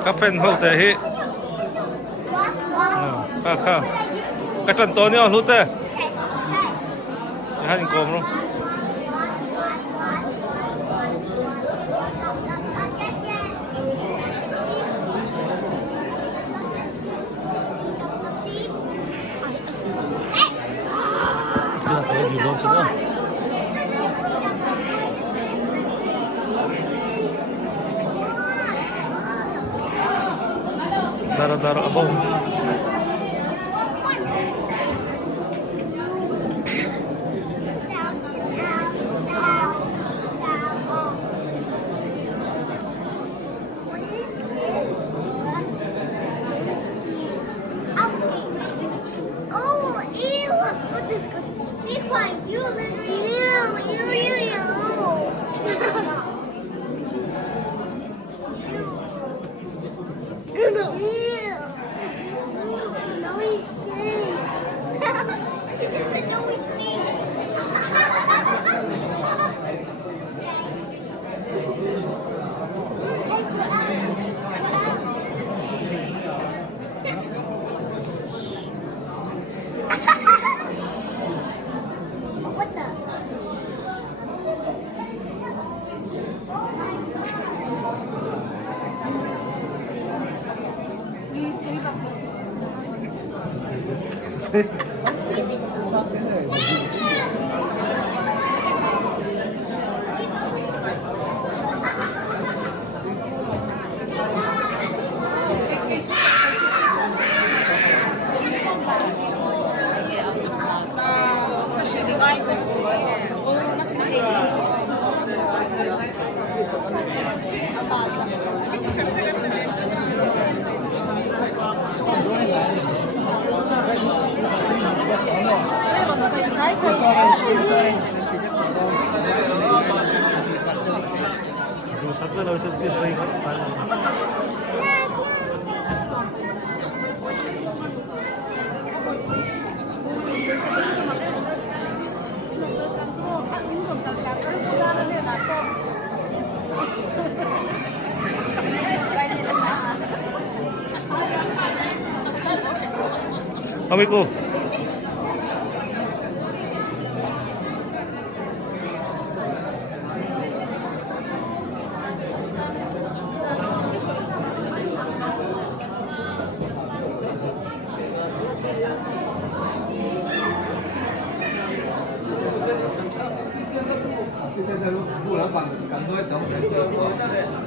Kafen hotel ka katan to nyo lute han kom luôn chưa có gì luôn chứ nữa daro abong satu lalu sedikit baik kan Amiku现在在路老板赶快等，等车。